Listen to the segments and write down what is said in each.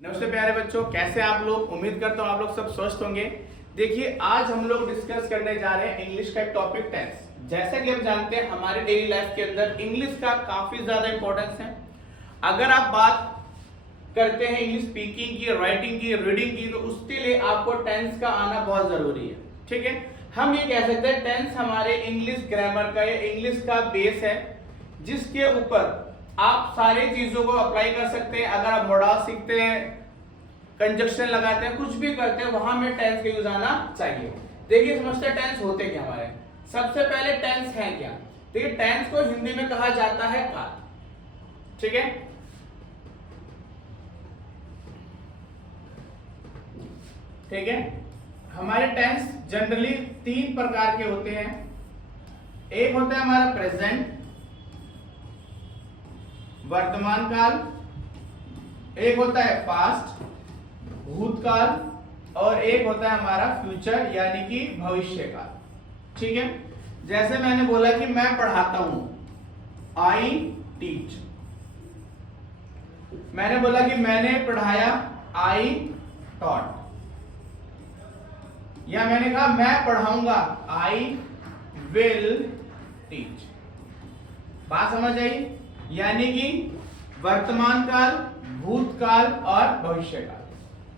नमस्ते प्यारे बच्चों, कैसे आप लोग। उम्मीद करता हूँ आप लोग सब स्वस्थ होंगे। देखिए, आज हम लोग डिस्कस करने जा रहे हैं इंग्लिश का एक टॉपिक टेंस। जैसा कि हम जानते हैं हमारे डेली लाइफ के अंदर इंग्लिश का काफी ज्यादा इंपॉर्टेंस है। अगर आप बात करते हैं इंग्लिश स्पीकिंग की, राइटिंग की, रीडिंग की, तो उसके लिए आपको टेंस का आना बहुत जरूरी है। ठीक है, हम ये कह सकते हैं टेंस हमारे इंग्लिश ग्रामर का या इंग्लिश का बेस है, जिसके ऊपर आप सारी चीजों को अप्लाई कर सकते हैं। अगर आप मॉडल सीखते हैं, कंजक्शन लगाते हैं, कुछ भी करते हैं, वहां में टेंस का यूज आना चाहिए। देखिए, समझते हैं टेंस होते क्या हमारे। सबसे पहले टेंस है क्या। देखिए, टेंस को हिंदी में कहा जाता है काल। ठीक है, ठीक है। हमारे टेंस जनरली तीन प्रकार के होते हैं। एक होता है हमारा प्रेजेंट, वर्तमान काल, एक होता है पास्ट, भूतकाल, और एक होता है हमारा फ्यूचर यानी कि भविष्य काल। ठीक है, जैसे मैंने बोला कि मैं पढ़ाता हूं, आई टीच। मैंने बोला कि मैंने पढ़ाया, आई टॉट। या मैंने कहा मैं पढ़ाऊंगा, आई विल टीच। बात समझ आई। यानी कि वर्तमान काल, भूतकाल और भविष्य काल।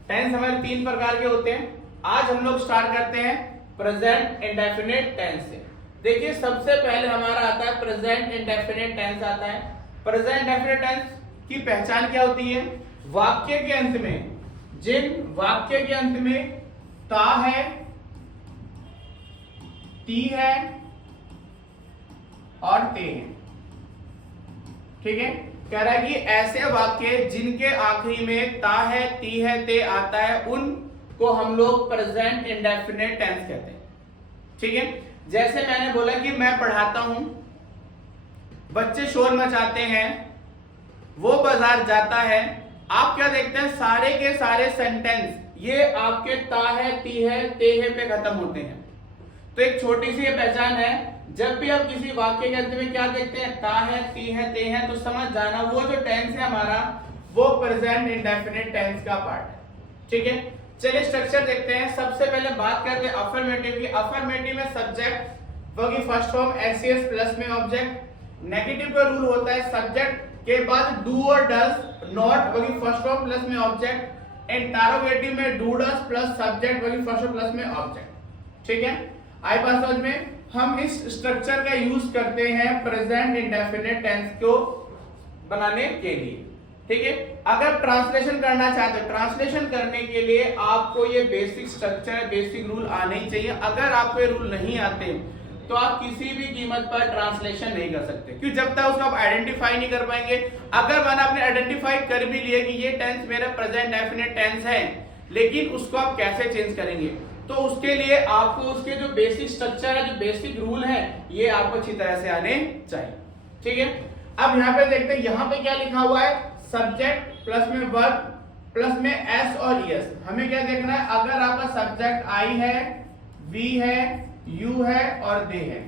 टेंस हमारे तीन प्रकार के होते हैं। आज हम लोग स्टार्ट करते हैं प्रेजेंट इंडेफिनिट टेंस से। देखिए, सबसे पहले हमारा आता है प्रेजेंट इंडेफिनिट टेंस आता है। प्रेजेंट इंडेफिनिट टेंस की पहचान क्या होती है। वाक्य के अंत में, जिन वाक्य के अंत में ता है, ती है और ते है। ठीक है, कह रहा है कि ऐसे वाक्य जिनके आखिरी में ता है, ती है, ते आता है, उनको हम लोग प्रेजेंट इंडेफिनिट टेंस कहते हैं। ठीक है, जैसे मैंने बोला कि मैं पढ़ाता हूं, बच्चे शोर मचाते हैं, वो बाजार जाता है। आप क्या देखते हैं, सारे के सारे सेंटेंस ये आपके ता है, ती है, ते है पे खत्म होते हैं। तो एक छोटी सी ये पहचान है, जब भी आप किसी वाक्य के अंत में क्या देखते हैं, ता है, ती है, ते है, तो समझ जाना वो जो टेंस है हमारा, वो प्रेजेंट इंडेफिनिट टेंस का पार्ट है। ठीक है, चलिए स्ट्रक्चर देखते हैं। सबसे पहले बात करते हैं अफर्मेटिव की। अफर्मेटिव में सब्जेक्ट वो की फर्स्ट फॉर्म एसईएस प्लस में ऑब्जेक्ट। नेगेटिव का रूल होता है सब्जेक्ट के बाद डू और डज, नॉट वो की फर्स्ट फॉर्म प्लस में ऑब्जेक्ट। इंटरोगेटिव में डू डज प्लस सब्जेक्ट वो की फर्स्ट फॉर्म प्लस में ऑब्जेक्ट। ठीक है, आई पास समझ में। हम इस स्ट्रक्चर का यूज करते हैं प्रेजेंट इंडेफिनिट टेंस को बनाने के लिए। ठीक है, अगर ट्रांसलेशन करना चाहते हैं, ट्रांसलेशन करने के लिए आपको ये बेसिक स्ट्रक्चर, बेसिक रूल आने ही चाहिए। अगर आपको ये रूल नहीं आते तो आप किसी भी कीमत पर ट्रांसलेशन नहीं कर सकते, क्योंकि जब तक उसको आप आइडेंटिफाई नहीं कर पाएंगे। अगर मैंने आपने आइडेंटिफाई कर भी लिया कि ये टेंस मेरा प्रेजेंट इंडेफिनिट टेंस है, लेकिन उसको आप कैसे चेंज करेंगे, तो उसके लिए आपको उसके जो बेसिक स्ट्रक्चर है, जो बेसिक रूल है, ये आपको अच्छी तरह से आने चाहिए। ठीक है, अब यहाँ पे देखते हैं, यहाँ पे क्या लिखा हुआ है, सब्जेक्ट प्लस में वर्ब प्लस में एस और ईएस। हमें क्या देखना है, अगर आपका सब्जेक्ट आई है, वी है, यू है और दे है।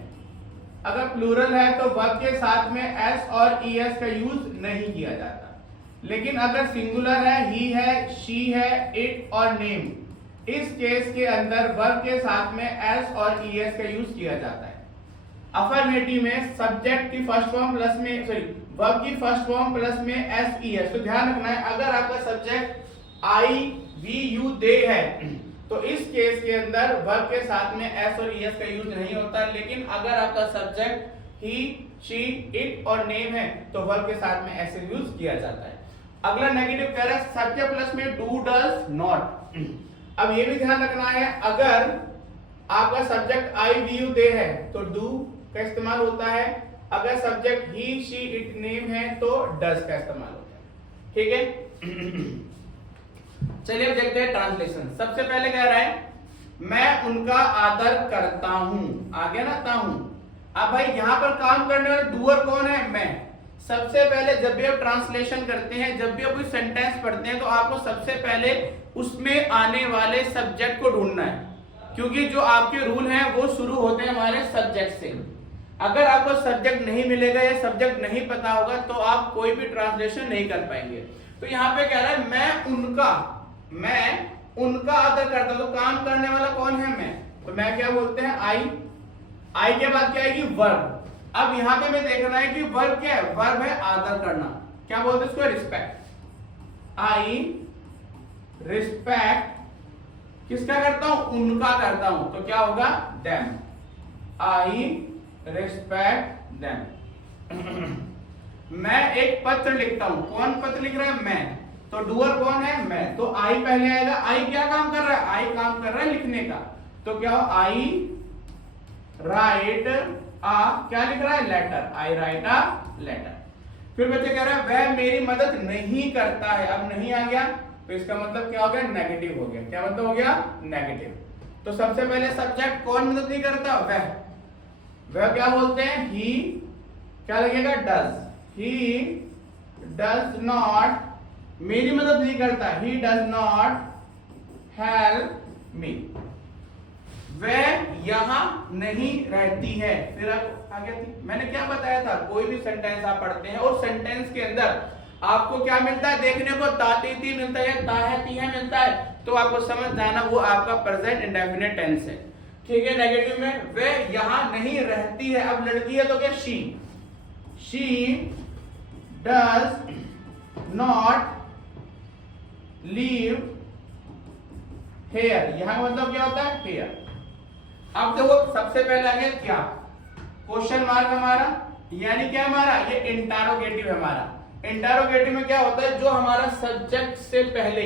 अगर प्लूरल है तो वर्ब के साथ में एस और ईएस का यूज नहीं किया जाता। लेकिन अगर सिंगुलर है, ही है, शी है, इट और नेम, इस केस के अंदर वर्ब के साथ में एस और ईएस का यूज किया जाता है। अफर्मेटिव में सब्जेक्ट की फर्स्ट फॉर्म प्लस में वर्ब की फर्स्ट फॉर्म प्लस में एस ईएस। तो ध्यान रखना है, अगर आपका सब्जेक्ट आई, वी, यू, दे है, तो इस केस के अंदर वर्ब के साथ में एस और ईएस का यूज नहीं होता। लेकिन अगर आपका सब्जेक्ट ही, शी, इट और नेम है, तो वर्ब के साथ में एस यूज किया जाता है। अगला नेगेटिव कह रहा है सब्जेक्ट प्लस में डू, डज, नॉट। अब ये भी ध्यान रखना है, अगर आपका सब्जेक्ट आई, वी, यू, दे है तो डू का इस्तेमाल होता है। अगर subject he, she, it, name है तो डज का इस्तेमाल होता है। ठीक है, चलिए अब देखते हैं ट्रांसलेशन। सबसे पहले कह रहा है, मैं उनका आदर करता हूं। आगे ना ता हूं। अब भाई यहां पर काम करने वाला डूअर कौन है, मैं। सबसे पहले जब भी आप ट्रांसलेशन करते हैं, जब भी आप कोई सेंटेंस पढ़ते हैं, तो आपको सबसे पहले उसमें आने वाले सब्जेक्ट को ढूंढना है, क्योंकि जो आपके रूल हैं वो शुरू होते हैं हमारे सब्जेक्ट से। अगर आपको सब्जेक्ट नहीं मिलेगा या सब्जेक्ट नहीं पता होगा तो आप कोई भी ट्रांसलेशन नहीं कर पाएंगे। तो यहाँ पे कह रहा है मैं उनका आदर करता हूं। तो काम करने वाला कौन है? मैं। तो मैं क्या बोलते हैं? आई के बाद क्या आएगी? वर्ब। अब यहां पे मैं देखना है कि वर्ब क्या है? वर्ब है आदर करना। क्या बोलते हैं इसको? रिस्पेक्ट। आई रिस्पेक्ट किसका करता हूं? उनका करता हूं। तो क्या होगा? देम। I respect them. मैं एक पत्र लिखता हूं। कौन पत्र लिख रहा है? मैं। तो डूअर कौन है? मैं। तो आई पहले आएगा। आई क्या काम कर रहा है? आई काम कर रहा है लिखने का। तो क्या हो? आई राइट क्या लिख रहा है? Letter. I write a letter. फिर बच्चे कह रहा है वह मेरी मदद नहीं करता है। अब नहीं आ गया तो इसका मतलब क्या हो गया? नेगेटिव हो गया। क्या मतलब हो गया? नेगेटिव। तो सबसे पहले सब्जेक्ट कौन मदद नहीं करता? वह क्या बोलते हैं? ही क्या लगेगा? डज। ही डज नॉट मेरी मदद नहीं करता। He does not help me. वह यहां नहीं रहती है। फिर आप आ गया थी। मैंने क्या बताया था? कोई भी सेंटेंस आप पढ़ते हैं और सेंटेंस के अंदर आपको क्या मिलता है देखने को? तातीती मिलता है, ताहतीहा मिलता है। तो आपको समझ जाना वो आपका प्रेजेंट इंडेफिनिट टेंस है। ठीक है। नेगेटिव में वह यहां नहीं रहती है। अब लड़की है तो क्या? She does not live here. यहां का मतलब क्या होता है? हेयर। अब देखो सबसे पहले आ गया क्या? क्वेश्चन मार्क हमारा, यानी क्या हमारा? ये इंटरोगेटिव है हमारा। इंटरोगेटिव में क्या होता है? जो हमारा सब्जेक्ट से पहले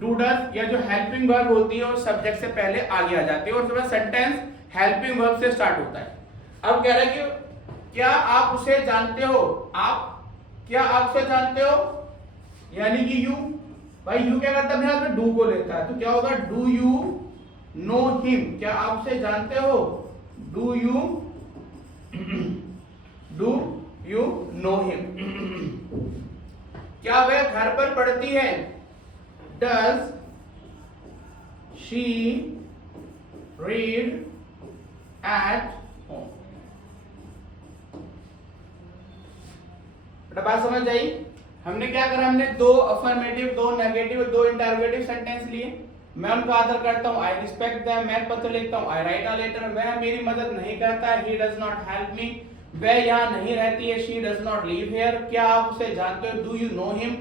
डू डज या जो हेल्पिंग वर्ब होती है वो सब्जेक्ट से पहले आगे आ जाती है और उसके बाद सेंटेंस हेल्पिंग वर्ब से स्टार्ट होता है। अब कह रहा है कि क्या आप उसे जानते हो? क्या आप उसे जानते हो? यानी कि यू। भाई यू क्या करता है? में डू को लेता है। तो क्या होगा? Do you know him. क्या आप उसे जानते हो? Do you know him. क्या वह घर पर पढ़ती है? Does she read at home. बात समझ आई? हमने क्या करा? हमने दो अफर्मेटिव, दो नेगेटिव, दो इंटरोगेटिव सेंटेंस लिए। मैं उनका आदर करता हूं। I respect them. मैं पत्र लिखता हूं। आई राइट अ लेटर। वह मेरी मदद नहीं करता है। He does not help me. वह यहां नहीं रहती है। She does not live here. क्या आप उसे जानते हो? Do you know him.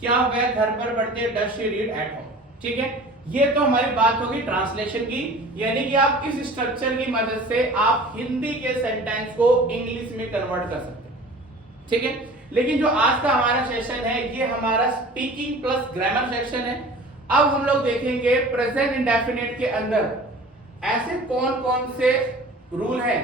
क्या वह घर पर पढ़ती है? Does she read at home. ठीक है। ये तो हमारी बात होगी ट्रांसलेशन की, यानी कि आप किस स्ट्रक्चर की मदद से आप हिंदी के सेंटेंस को इंग्लिश में कन्वर्ट कर सकते हैं। ठीक है। लेकिन जो आज का हमारा सेशन है ये हमारा स्पीकिंग प्लस ग्रामर सेक्शन है। अब हम लोग देखेंगे प्रेजेंट इंडेफिनिट के अंदर ऐसे कौन कौन से रूल हैं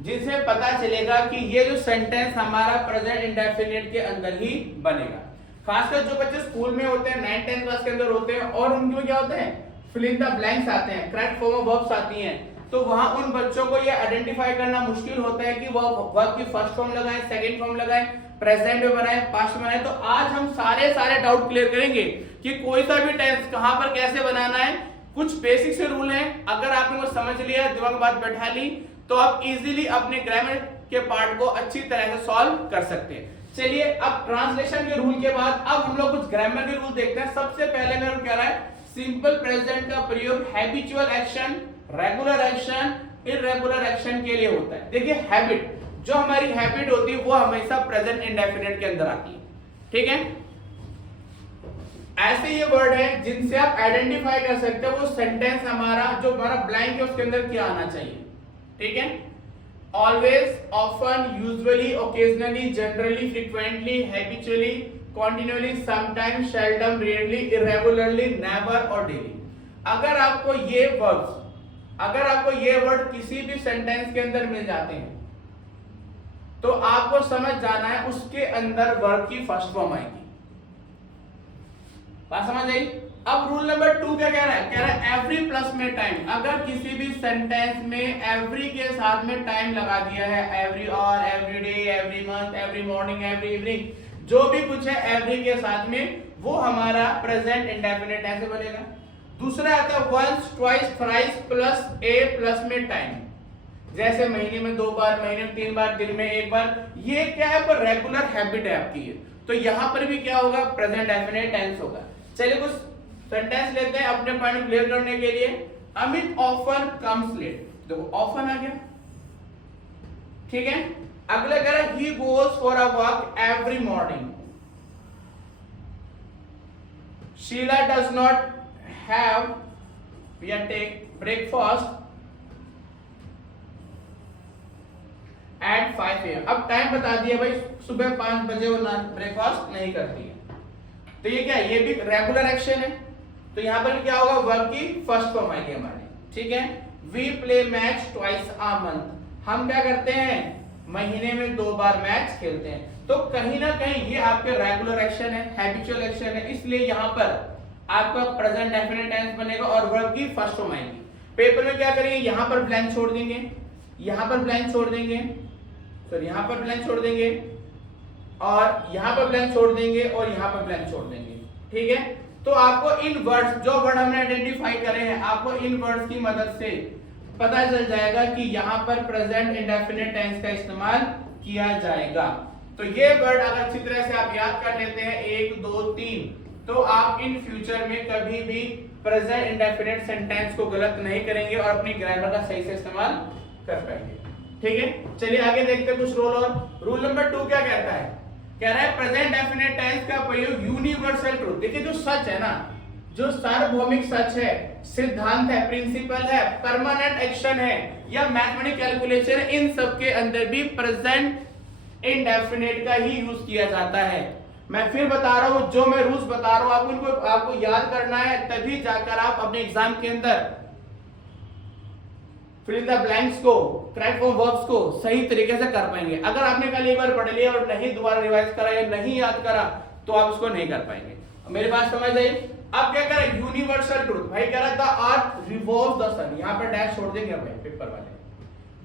जिनसे पता चलेगा कि ये जो सेंटेंस हमारा प्रेजेंट इंडेफिनिट के अंदर ही बनेगा। खासकर जो बच्चे स्कूल में होते हैं 9th 10th क्लास के अंदर होते हैं और उनके क्या होते हैं? फिल इन द ब्लैंक्स आते हैं, करेक्ट फॉर्म ऑफ वर्ब्स आती हैं। तो वहां उन बच्चों को ये आइडेंटिफाई करना मुश्किल होता है कि वो वर्ब की फर्स्ट फॉर्म लगाएं, सेकंड फॉर्म लगाएं, प्रेजेंट में बनाएं, पास्ट में बनाएं। तो आज हम सारे डाउट क्लियर करेंगे कि कोई सा भी टेंस कहां पर कैसे बनाना है। कुछ बेसिक से रूल हैं, अगर आपने वो समझ लिया, दिमाग में बात बैठा ली, तो आप इजीली अपने ग्रामर के पार्ट को अच्छी तरह से सॉल्व कर सकते हैं। चलिए अब ट्रांसलेशन के रूल के बाद अब हम लोग कुछ ग्रामर के रूल देखते हैं। सबसे पहले मेरे को कह रहा है सिंपल प्रेजेंट का प्रयोग habitual action, regular action, irregular action के लिए होता है। देखिए हैबिट, जो हमारी हैबिट होती है वो हमेशा प्रेजेंट इंडेफिनिट के अंदर आती है। ठीक है। ऐसे ये वर्ड है जिनसे आप आइडेंटिफाई कर सकते हो वो सेंटेंस हमारा जो हमारा ब्लैंक है उसके अंदर क्या आना चाहिए। ठीक है। Always, often, usually, occasionally, generally, frequently, habitually, continuously, sometimes, seldom, rarely, irregularly, never और डेली। अगर आपको ये वर्ड किसी भी सेंटेंस के अंदर मिल जाते हैं तो आपको समझ जाना है उसके अंदर वर्ब की फर्स्ट फॉर्म आएगी। बात समझ आई? अब रूल नंबर 2 क्या कह रहा है? कह रहा है एवरी प्लस में टाइम। अगर किसी भी सेंटेंस में एवरी के साथ में टाइम लगा दिया है, every hour, every day, every month, every morning, every evening, जो भी कुछ है एवरी के साथ में, वो हमारा प्रेजेंट इंडेफिनिट ऐसे बनेगा। दूसरा आता है वंस, ट्वाइस, थ्राइस प्लस ए प्लस में टाइम। जैसे महीने में 2 बार, महीने में 3 बार, दिन में 1 बार। ये क्या है? पर रेगुलर हैबिट है आपकी। तो यहां पर भी क्या होगा, प्रेजेंट डेफिनेट टेंस होगा। चलिए कुछ सेंटेंस लेते हैं अपने पॉइंट क्लियर करने के लिए। अमित ऑफन कम्स लेट, देखो ऑफन आ गया, ठीक है। अगला कह रहा है he goes for a walk every morning. Sheila does not have या टेक ब्रेकफास्ट एट 5 AM। अब टाइम बता दिया भाई, सुबह 5 बजे वो ब्रेकफास्ट नहीं करती है। तो ये क्या है, ये भी रेगुलर एक्शन है। तो यहां पर क्या होगा, वर्ब की फर्स्ट फॉर्म आएगी हमारी, ठीक है। We play match twice a month, हम क्या करते हैं, महीने में 2 बार मैच खेलते हैं। तो कहीं ना कहीं ये आपके रेगुलर एक्शन है, हैबिचुअल एक्शन है, इसलिए यहां पर आपका प्रेजेंट डेफिनेट टेंस बनेगा और वर्ब की फर्स्ट फॉर्म आएगी। पेपर में क्या करेंगे, यहां पर ब्लैंक छोड़ देंगे, यहां पर ब्लैंक छोड़ देंगे, सॉरी यहां पर ब्लैंक छोड़ देंगे, और यहां पर ब्लैंक छोड़ देंगे, और यहां पर ब्लैंक छोड़ देंगे, ठीक है। तो आपको इन वर्ड्स, जो वर्ड हमने आइडेंटिफाई करे हैं, आपको इन वर्ड्स की मदद से पता चल जाएगा कि यहां पर प्रेजेंट इंडेफिनिट टेंस का इस्तेमाल किया जाएगा। तो ये वर्ड अगर अच्छी तरह से आप याद कर लेते हैं 1 2 3, तो आप इन फ्यूचर में कभी भी प्रेजेंट इंडेफिनिट सेंटेंस को गलत नहीं करेंगे और अपनी ग्रामर का सही से इस्तेमाल कर पाएंगे, ठीक है। चलिए आगे देखते हैं कुछ रूल और। रूल नंबर 2 क्या कहता है, कह रहा है प्रेजेंट डेफिनेट टेंस का प्रयोग यूनिवर्सल ट्रूथ। देखिए जो सच है ना, जो सार्वभौमिक सच है, सिद्धांत है, प्रिंसिपल है, परमानेंट एक्शन है या मैथमेटिक कैलकुलेशन है, इन सब के अंदर भी प्रेजेंट इंडेफिनिट का ही यूज किया जाता है। मैं फिर बता रहा हूं, जो मैं रूल्स बता रहा हूं आपको याद करना है, तभी जाकर आप अपने एग्जाम के अंदर फिल इन द ब्लैंक्स को, करेक्ट फॉर्म वर्ब्स को सही तरीके से कर पाएंगे। अगर आपने कल एक बार पढ़ लिया और नहीं दोबारा रिवाइज करा या नहीं याद करा तो आप उसको नहीं कर पाएंगे। मेरी बात समझ आई। अब क्या कह रहा है, यूनिवर्सल ट्रूथ। भाई कह रहा है द अर्थ रिवॉल्व्स द सन, यहां पर डैश छोड़ देंगे भाई पेपर वाले,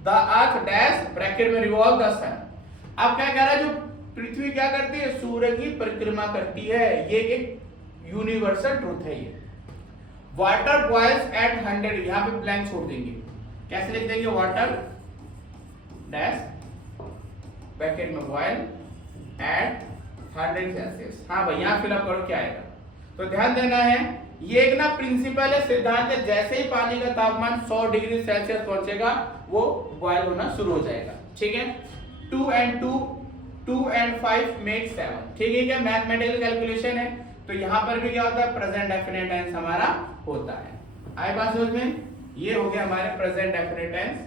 द अर्थ डैश ब्रैकेट में रिवॉल्व द सन। अब क्या कह रहा है, जो पृथ्वी क्या करती है, सूर्य की परिक्रमा करती है, ये एक यूनिवर्सल ट्रूथ है। ये वाटर बॉइल्स एट 100, यहां पे ब्लैंक छोड़ देंगे, कैसे लिख देंगे, वाटर डैश ब्रैकेट में बॉयल एट 100 सेल्सियस। हाँ भाई यहां फिलअप करो क्या आएगा। तो ध्यान देना है, ये एक ना प्रिंसिपल है, सिद्धांत है, जैसे ही पानी का तापमान 100 डिग्री सेल्सियस पहुंचेगा वो बॉयल होना शुरू हो जाएगा, ठीक है। 2 and 5 make 7, ठीक है। क्या मैथमेटिकल कैलकुलेशन है, तो यहां पर भी क्या होता है, प्रेजेंट डेफिनेट टेंस हमारा होता है। आए बात समझ में, ये हो गया हमारे प्रेजेंट डेफिनेट टेंस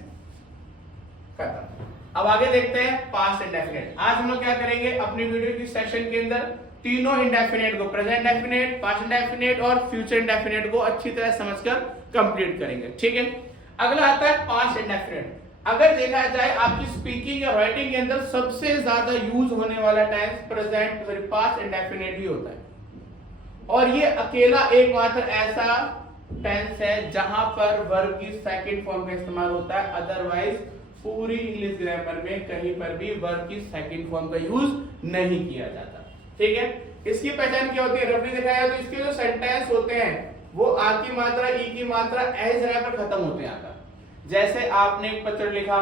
खत्म। अब आगे देखते हैं पास्ट इंडेफिनिट। आज हम लोग क्या करेंगे, अपनी वीडियो की सेशन के अंदर तीनों इंडेफिनिट को, प्रेजेंट डेफिनेट, पास्ट इंडेफिनिट और फ्यूचर इंडेफिनिट को अच्छी तरह समझकर कंप्लीट करेंगे, ठीक है। अगला आता है पास्ट इंडेफिनिट। अगर देखा जाए आपकी स्पीकिंग या राइटिंग के अंदर सबसे ज्यादा यूज होने वाला tense present sorry past indefinite ही होता है, और ये अकेला एकमात्र ऐसा टेंस है जहां पर वर्ब की सेकंड फॉर्म का इस्तेमाल होता है। अदरवाइज पूरी इंग्लिश ग्रामर में कहीं पर भी वर्ब की सेकंड फॉर्म का यूज नहीं किया जाता, ठीक है। इसकी पहचान क्या होती है, रफली दिखाया तो इसके जो सेंटेंस होते हैं वो आ की मात्रा, ई की मात्रा ऐसे जगह पर खत्म होते हैं। आता जैसे आपने एक पत्र लिखा,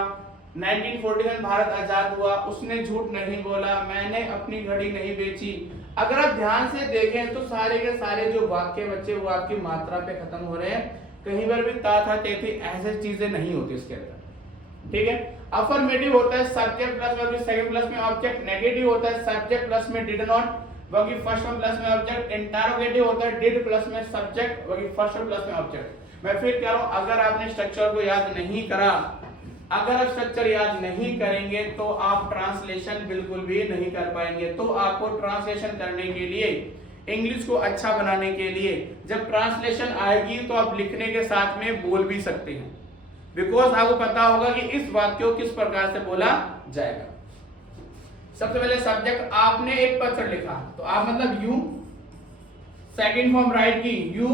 1941 भारत आजाद हुआ, उसने झूठ नहीं बोला, मैंने अपनी घड़ी नहीं बेची। अगर आप ध्यान से देखें तो सारे के सारे जो वाक्य बच्चे वो आपकी मात्रा पे खत्म हो रहे हैं, कहीं पर भी ता था ते थी ऐसे चीजें नहीं होती इसके अंदर, ठीक है। अफर्मेटिव होता है सब्जेक्ट प्लस वर्ब की सेकंड प्लस में ऑब्जेक्ट, नेगेटिव होता है सब्जेक्ट प्लस में डिड नॉट वर्ब की फर्स्ट में प्लस में ऑब्जेक्ट, इंटरोगेटिव होता है डिड प्लस में सब्जेक्ट वर्ब की फर्स्ट में प्लस में ऑब्जेक्ट। मैं फिर कह रहा हूं, अगर आपने स्ट्रक्चर को याद नहीं करा, अगर आप स्ट्रक्चर याद नहीं करेंगे तो आप ट्रांसलेशन बिल्कुल भी नहीं कर पाएंगे। तो आपको ट्रांसलेशन करने के लिए, इंग्लिश को अच्छा बनाने के लिए, जब ट्रांसलेशन आएगी तो आप लिखने के साथ में बोल भी सकते हैं, बिकॉज आपको पता होगा कि इस वाक्य को किस प्रकार से बोला जाएगा। सबसे पहले सब्जेक्ट, आपने एक पत्र लिखा, तो आप मतलब यू, सेकंड फॉर्म राइट की, यू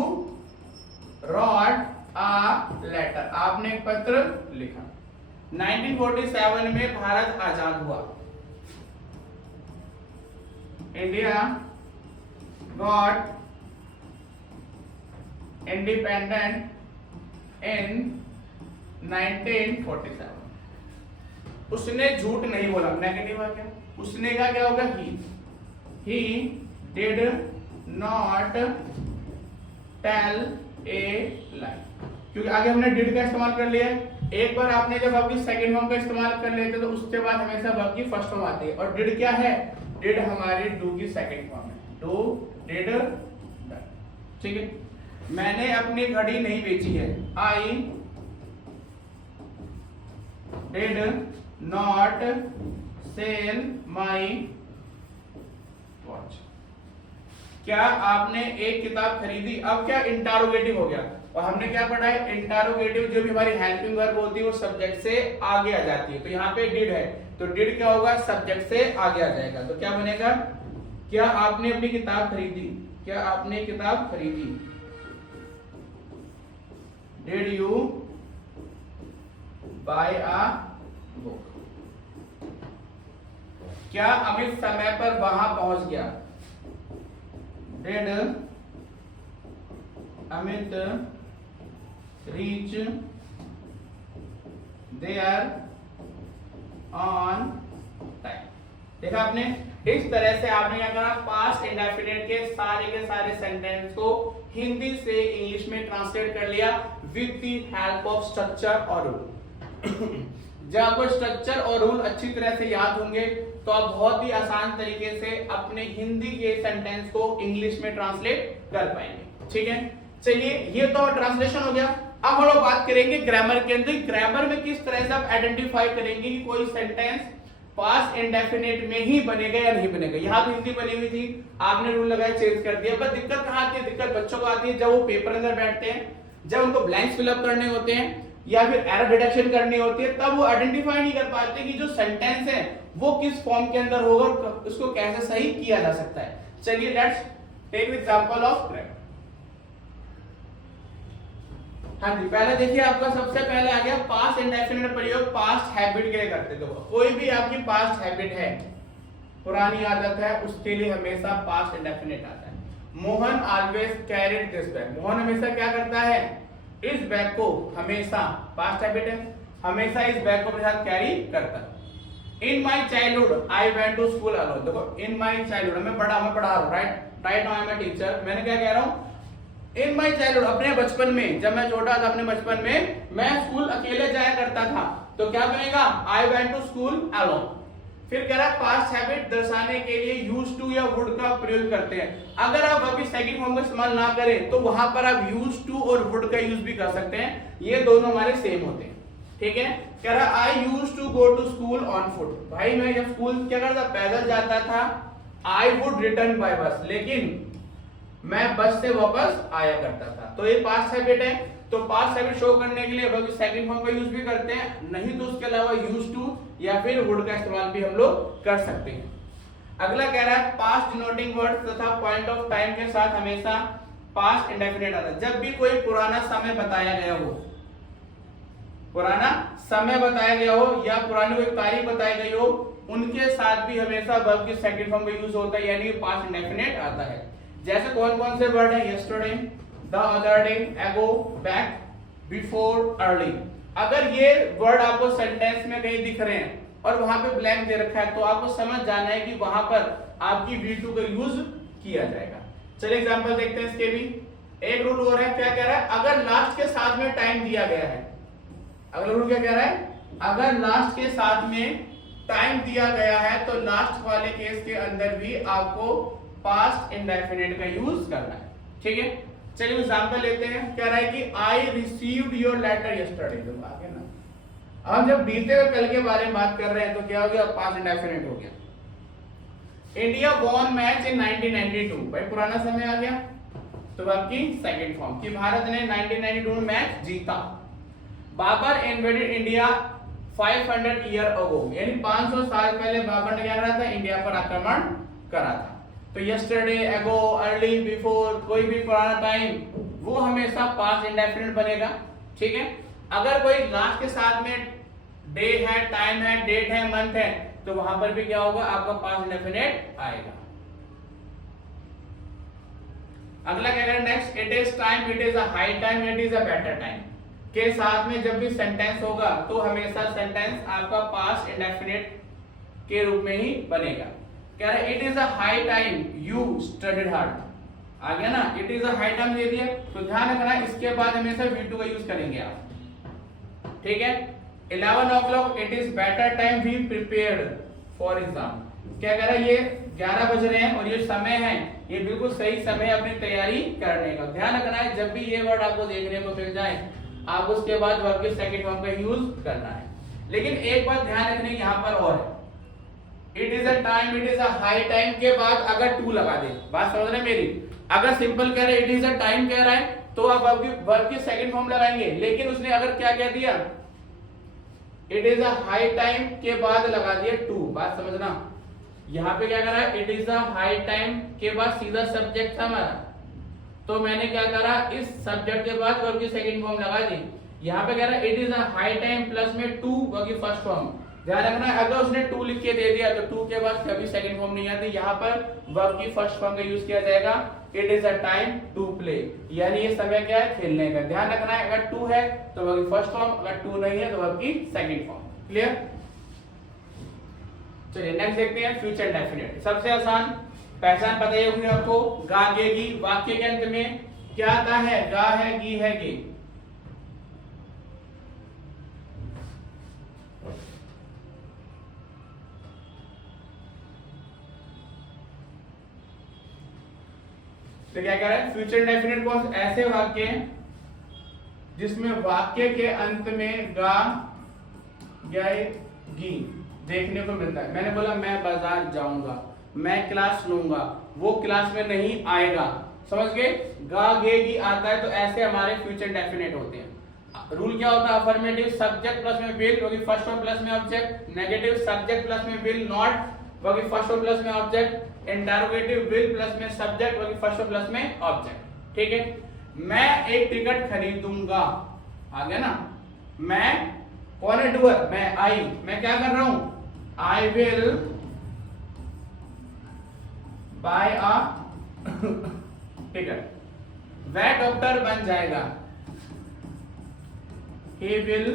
रॉट अ लेटर, आपने एक पत्र लिखा। 1947 में भारत आजाद हुआ, इंडिया गॉट इंडिपेंडेंट इन 1947। उसने झूठ नहीं बोला, नेगेटिव आ गया, उसने का क्या होगा ही, he did not tell a lie, क्योंकि आगे हमने did का इस्तेमाल कर लिया है। एक बार आपने जब आपकी सेकंड फॉर्म का इस्तेमाल कर लेते तो उसके बाद हमेशा वर्ब की फर्स्ट फॉर्म आती है, और did क्या है, did हमारी do की सेकंड फॉर्म है, do did done, ठीक है। मैंने अपनी घड़ी नहीं बेची है, I did not sell my watch। क्या आपने एक किताब खरीदी, अब क्या इंटरोगेटिव हो गया, और हमने क्या पढ़ा है, इंटरोगेटिव जो भी हमारी हेल्पिंग वर्ब होती है वो सब्जेक्ट से आगे आ जाती है। तो यहाँ पे डिड है, तो डिड क्या होगा, सब्जेक्ट से आगे आ जाएगा। तो क्या बनेगा, क्या आपने अपनी किताब खरीदी, क्या आपने किताब खरीदी, did you buy a book. क्या अमित समय पर वहां पहुंच गया, did Amit reach there on time. देखा आपने, इस तरह से आपने क्या करा, पास्ट इंडेफिनिट के सारे सेंटेंस को हिंदी से इंग्लिश में ट्रांसलेट कर लिया with the help of structure और रूल। जब आपको स्ट्रक्चर और रूल अच्छी तरह से याद होंगे तो आप बहुत ही आसान तरीके से अपने हिंदी के सेंटेंस को इंग्लिश में ट्रांसलेट कर पाएंगे, ठीक है। चलिए, ये तो ट्रांसलेशन हो गया। अब हम लोग बात करेंगे ग्रामर के अंदर, ग्रामर में किस तरह से आप आइडेंटिफाई करेंगे कि कोई सेंटेंस पास्ट इंडेफिनिट में ही बनेगा या नहीं बनेगा। यहाँ तो हिंदी बनी हुई थी, आपने रूल लगाया, चेंज कर दिया, पर दिक्कत कहाँ आती है, दिक्कत बच्चों को आती है जब वो पेपर अंदर बैठते हैं, जब उनको ब्लैंक्स फिलअप करने होते हैं या फिर एरर डिटेक्शन करनी होती है, तब वो आइडेंटिफाई नहीं कर पाते कि जो सेंटेंस है वो किस फॉर्म के अंदर होगा और उसको कैसे सही किया जा सकता है। चलिए, let's take example of grammar. हाँ जी, पहले देखिए, आपका सबसे पहले आ गया पास्ट इंडेफिनिट प्रयोग पास्ट हैबिट के लिए करते थे। कोई भी आपकी पास्ट हैबिट है, पुरानी आदत है, उसके लिए हमेशा पास्ट इंडेफिनिट आता है। Mohan always carried this bag, Mohan हमेशा क्या करता है, इस बैग को हमेशा, पास्ट हैबिट है, हमेशा इस बैग को अपने साथ कैरी करता है। In my childhood I went to school alone. देखो, इन माई चाइल्डहुड, मैं पढ़ा रहा हूँ, right now I am a teacher. मैंने क्या कह रहा हूँ, इन माई चाइल्डहुड, अपने बचपन में, जब मैं छोटा था, अपने बचपन में मैं स्कूल अकेले जाया करता था। तो क्या बनेगा, I went to school alone. फिर कह रहा है पास्ट हैबिट दर्शाने के लिए यूज टू या वुड का प्रयोग करते हैं। अगर आप अभी सेकंड फॉर्म का इस्तेमाल ना करें तो वहां पर आप यूज टू और वुड का यूज भी कर सकते हैं, ये दोनों हमारे सेम होते हैं, ठीक है। कह रहा I use to go to school on foot, भाई मैं जब स्कूल क्या करता, पैदल जाता था। आई वुड रिटर्न बाय बस, लेकिन मैं बस से वापस आया करता था। तो ये पास्ट हैबिट है, तो पास्ट हैबिट शो करने के लिए हम सेकंड फॉर्म का यूज भी करते हैं, नहीं तो उसके अलावा यूज टू या फिर वुड का इस्तेमाल भी हम लोग कर सकते हैं। अगला कह रहा है पास्ट डिनोटिंग वर्ड तथा पॉइंट ऑफ टाइम के साथ हमेशा पास्ट इंडेफिनिट आता है। जब भी कोई पुराना समय बताया गया हो, पुराना समय बताया गया हो या पुरानी कोई तारीख बताई गई हो, उनके साथ भी हमेशा वर्ब की सेकंड फॉर्म का यूज होता है, यानी पास्ट इंडेफिनिट आता है। जैसे कौन कौन से वर्ड है, यस्टरडे, द अदर डे, एगो, बैक, बिफोर, अर्ली। अगर ये वर्ड आपको सेंटेंस में कहीं दिख रहे हैं और वहां पे ब्लैंक दे रखा है, तो आपको समझ जाना है कि वहां पर आपकी V2 का यूज किया जाएगा। चलिए एग्जांपल देखते हैं इसके भी। एक रूल और है, क्या कह रहा है, अगर लास्ट के साथ में टाइम दिया गया है, अगला रूल क्या कह रहा है, अगर लास्ट के साथ में टाइम दिया गया है तो लास्ट वाले केस के अंदर भी आपको पास्ट इंडेफिनिट का यूज करना है, ठीक है। चलिए एग्जांपल लेते हैं। कह रहा है कि I received your letter yesterday, तो आगे ना, अब जब बीते हुए कल के बारे में बात कर रहे हैं तो क्या हो गया, पास्ट इंडेफिनिट हो गया। इंडिया वॉन मैच इन 1992, भाई पुराना समय आ गया, तो आपकी सेकंड फॉर्म कि भारत ने 1992 में मैच जीता। Babur invaded India 500 year ago, यानी 500 साल पहले बाबर ने क्या करा था, इंडिया पर आक्रमण करा था। तो यस्टरडे, एगो, अर्ली, बिफोर, कोई भी पुराना टाइम वो हमेशा पास्ट इंडेफिनिट बनेगा, ठीक है। अगर कोई लास्ट के साथ में डे है, टाइम है, डेट है, मंथ है, तो वहां पर भी क्या होगा, आपका पास्ट इंडेफिनिट आएगा। अगला क्या करें next, it is time, it is a high time, it is a better time के साथ में जब भी सेंटेंस होगा तो हमेशा सेंटेंस आपका पास्ट इंडेफिनिट के रूप में ही बनेगा। कह रहा है it is a high time you studied hard, आ गया ना, it is a high time दे दिया, तो ध्यान रखना इसके बाद हमेशा V2 का यूज करेंगे आप, ठीक है। 11 o'clock it is better time we prepared for exam, क्या कह रहा है ये 11 बज रहे हैं और ये समय है, ये बिल्कुल सही समय है अपनी तैयारी करने का। ध्यान रखना है जब भी ये वर्ड आपको देखने को मिल जाए आप उसके बाद वर्ब के सेकंड फॉर्म का यूज करना है। लेकिन एक बात ध्यान रखने की यहाँ पर और है, it is a time, it is a high time के बाद अगर टू लगा दे, बात समझ रहे मेरी, अगर सिंपल कह रहे इट इज अ टाइम कह रहा है तो आप वर्ब की सेकंड फॉर्म लगाएंगे, लेकिन उसने अगर क्या कह दिया it is a high time के बाद लगा दिया टू, बात समझना, यहाँ पे क्या करा है it is a high time के बाद सीधा सब्जेक्ट था हमारा, तो मैंने क्या करा इस सब्जेक्ट के बाद वर्ब की सेकंड फॉर्म लगा दी। यहाँ पे कह रहा है it is a high time plus में टू वर्ब की फर्स्ट फॉर्म, ध्यान रखना है अगर उसने टू लिख के दे दिया तो टू के बाद कभी सेकंड फॉर्म नहीं आती, यहाँ पर वर्ब की फर्स्ट फॉर्म का यूज किया जाएगा, it is a time to play, यानी ये समय क्या है खेलने का। ध्यान रखना है अगर टू है तो वर्ब की फर्स्ट फॉर्म, अगर टू नहीं है तो वर्ब की सेकंड फॉर्म। क्लियर? चलिए नेक्स्ट देखते हैं फ्यूचर डेफिनेट। सबसे आसान पहचान पता ही होगी आपको, गा गे गी, वाक्य के अंत में क्या आता है, गा है गी है गे, तो क्या कह रहा है फ्यूचर डेफिनेट को ऐसे वाक्य जिसमें वाक्य के अंत में गा गए गी देखने को मिलता है। मैंने बोला मैं बाजार जाऊंगा, मैं क्लास लूंगा, वो क्लास में नहीं आएगा, समझ गए, गा गे गी आता है, तो ऐसे हमारे फ्यूचर डेफिनेट होते हैं। रूल क्या होता है, अफर्मेटिव सब्जेक्ट प्लस में विल होगी फर्स्ट फॉर्म प्लस में ऑब्जेक्ट, नेगेटिव सब्जेक्ट प्लस में विल नॉट होगी फर्स्ट फॉर्म प्लस में ऑब्जेक्ट, इंटरोगेटिव विल प्लस में सब्जेक्ट होगी फर्स्ट फॉर्म प्लस में ऑब्जेक्ट, ठीक है। मैं एक टिकट खरीदूंगा, आ गया ना, मैं कौन है डूअर, मैं आई, मैं क्या कर रहा हूं, I will buy a ticket, वह डॉक्टर बन जाएगा, he will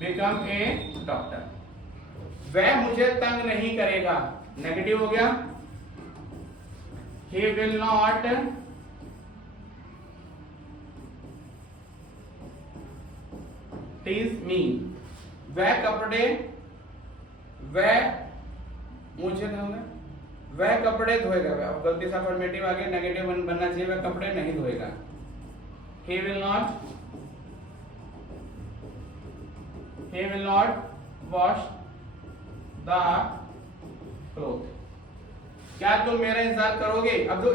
become a doctor, वह मुझे तंग नहीं करेगा, नेगेटिव हो गया, he will not tease me, वह कपड़े, वह मुझे धोएगा, वह कपड़े धोएगा, गलती से अफर्मेटिव आ गया, नेगेटिव बनना चाहिए, वह कपड़े नहीं धोएगा, he will not wash the clothes, क्या तुम मेरा इंतजार करोगे, अब जो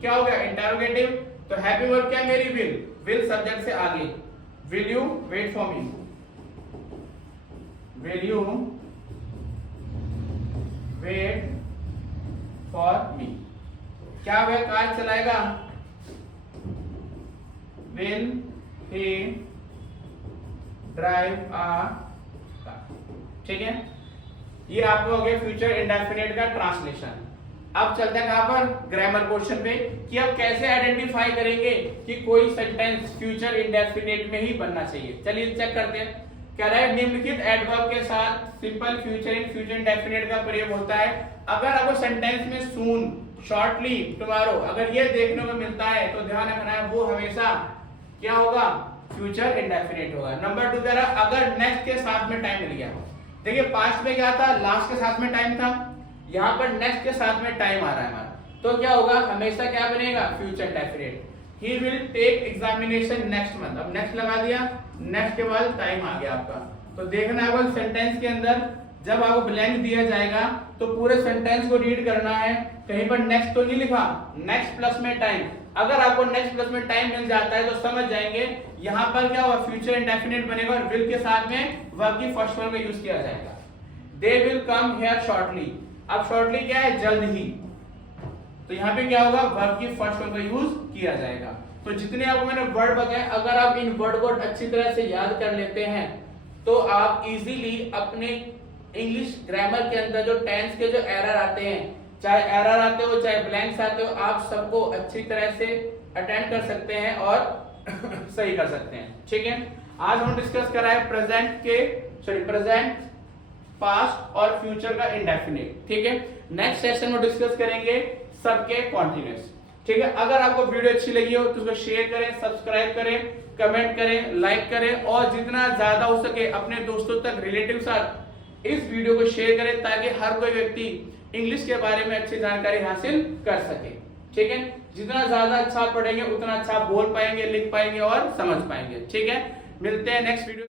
क्या हो गया इंटरोगेटिव, तो हैप्पी वर्ब क्या मेरी विल सब्जेक्ट से आगे, will you wait for me, will you wait for me, क्या वह कार चलाएगा, will he drive a car, ठीक है। ये आपको हो गया फ्यूचर इंडेफिनिट का ट्रांसलेशन। अब चलते हैं कहां पर, ग्रामर क्वेश्चन पे, कि अब कैसे आइडेंटिफाई करेंगे कि कोई सेंटेंस फ्यूचर इंडेफिनिट में ही बनना चाहिए। चलिए चेक करते हैं। कह रहा है निम्नलिखित एडवर्ब के साथ simple future in future indefinite का प्रयोग होता है अगर आपको सेंटेंस में सून, शॉर्टली, टुमारो अगर ये देखने को मिलता है तो ध्यान रखना है वो हमेशा क्या होगा, फ्यूचर इंडेफिनिट होगा। नंबर 2 कह रहा अगर नेक्स्ट के साथ में टाइम मिल गया, देखिए पास्ट में क्या था, लास्ट के साथ में टाइम था, यहाँ पर नेक्स्ट के साथ में टाइम आ रहा है हमारा, तो क्या होगा, हमेशा क्या बनेगा, future indefinite. He will take examination next month, अब नेक्स्ट लगा दिया, नेक्स्ट के बाद टाइम आ गया आपका। तो देखना है सेंटेंस के अंदर जब आपको ब्लैंक दिया जाएगा तो पूरे सेंटेंस को रीड करना है, कहीं पर नेक्स्ट तो नहीं लिखा, नेक्स्ट प्लस में टाइम, अगर आपको नेक्स्ट प्लस में टाइम मिल जाता है तो समझ जाएंगे यहाँ पर क्या हुआ, फ्यूचर इंडेफिनिट बनेगा और विल के साथ में वर्ब की फर्स्ट फॉर्म का यूज किया जाएगा। They will come here shortly, अब शॉर्टली क्या है, जल्द ही, तो यहाँ पे क्या होगा, वर्ब की फर्स्ट फॉर्म का यूज किया जाएगा। तो जितने आपको मैंने वर्ड बताए अगर आप इन वर्ड को अच्छी तरह से याद कर लेते हैं तो आप इजीली अपने इंग्लिश ग्रामर के अंदर जो टेंस के जो एरर आते हैं, चाहे एरर आते हो चाहे ब्लैंक्स आते हो, आप सबको अच्छी तरह से अटेंड कर सकते हैं और सही कर सकते हैं, ठीक है। आज हम डिस्कस करा है प्रेजेंट पास्ट और फ्यूचर का इंडेफिनिट, ठीक है। नेक्स्ट सेशन में डिस्कस करेंगे सबके कॉन्टिन्यूअस, ठीक है। अगर आपको वीडियो अच्छी लगी हो तो उसको शेयर करें, सब्सक्राइब करें, कमेंट करें, लाइक करें और जितना ज्यादा हो सके अपने दोस्तों तक, रिलेटिव साथ इस वीडियो को शेयर करें ताकि हर कोई व्यक्ति इंग्लिश के बारे में अच्छी जानकारी हासिल कर सके, ठीक है। जितना ज्यादा अच्छा पढ़ेंगे उतना अच्छा बोल पाएंगे, लिख पाएंगे और समझ पाएंगे, ठीक है। मिलते हैं नेक्स्ट वीडियो।